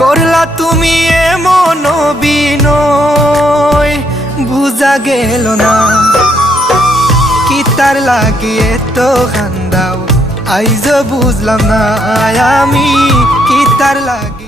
করলা তুমি এমন বিনয় বুঝা গেল না। কি তার লাগিয়ে তো খান্দাও আইজ বুঝলাম না, আমি কি তার লাগিয়ে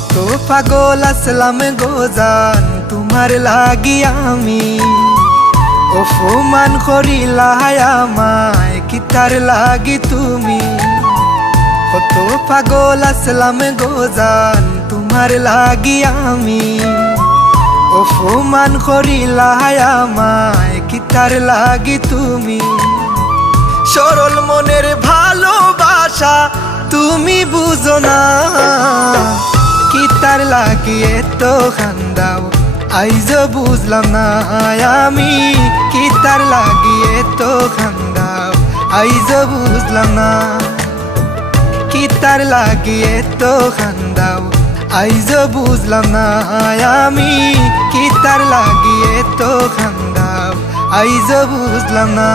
কত পাগল আসলাম গোজান তোমার লাগি আমি। অপমান করিলা আমায়, কি তার লাগি তুমি? কত পাগল আসলাম গোজান তোমার লাগি আমি। অপমান করিলা আমায়, কি তার লাগি তুমি? সরল মনের ভালোবাসা তুমি বুঝো না। কি তার লাগিয়ে তো খান্দাও, আইজ বুঝলাম না আমি কি তার লাগিয়ে তো খান্দাও, আইজ বুঝলাম না কি তার লাগিয়ে তো খান্দাও, আইজ বুঝলাম না আমি কি তার লাগিয়ে তো খান্দাও, আইজ বুঝলাম না।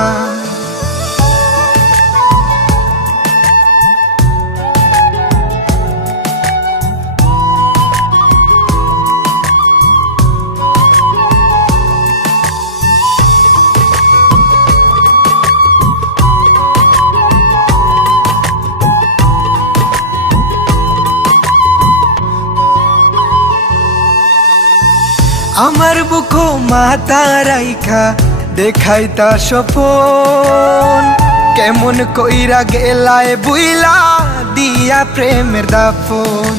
আমার বুকো মাতা রাইখা দেখাই তা সপন কেমন কইরা গেলায় বুইলা, দিয়া প্রেমের দাফন।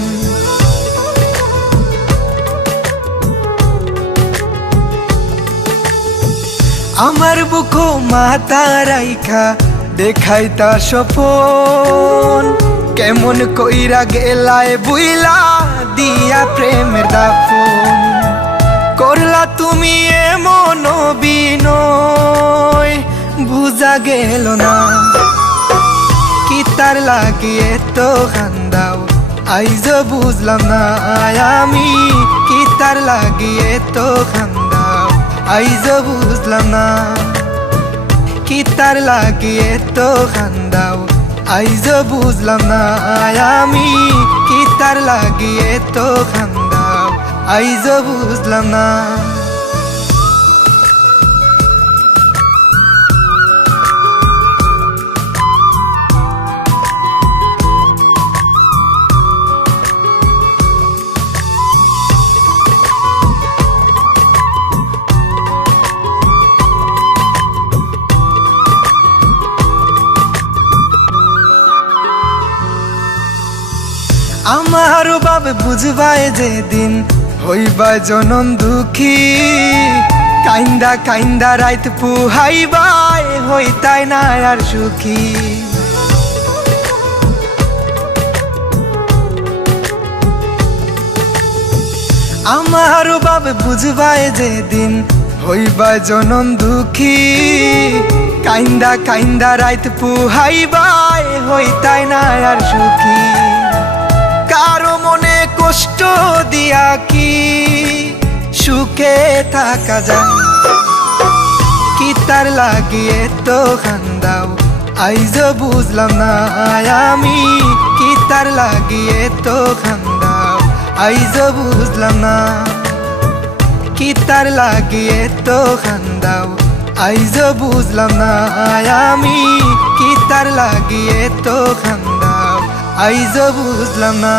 আমার বুকো মাতা রাইখা দেখাই তা সপন কেমন কইরা গেলায় বুইলা, দিয়া প্রেমের দাফন। করলা তুমি এমন বিনয় বুঝা গেল না। কি তার লাগিয়ে তো খান্দাও আইজ বুঝলাম না। আমি, কি তার লাগিয়ে তো খান্দাও আইজ বুঝলাম না। কি তার লাগিয়ে তো খান্দাও আইজ বুঝলাম না। আমি, কি তার লাগিয়ে তো খান্দাও আইজ বুঝলাম না। আমার বাবে বুঝবায় যেদিন হইবা জনম দুঃখী। কাইন্দা কাইন্দা রাইত পুহাইবাই হইতাই না আর সুখী। আমার বাবে বুঝবায় যেদিন হইবা জনম দুঃখী। কাইন্দা কাইন্দা রাইত পুহাইবাই হইতাই না আর সুখী। দিয়া কি সুখে থাকা যায়। কি তার লাগিয়ে তো খান্দাও আইজ বুঝলাম না আমি। কি তার লাগিয়ে তো খান্দাও আইজ বুঝলাম না। কি তার লাগিয়ে তো খান্দাও আইজ বুঝলাম না আমি। কি তার লাগিয়ে তো খান্দাও আইজ বুঝলাম না।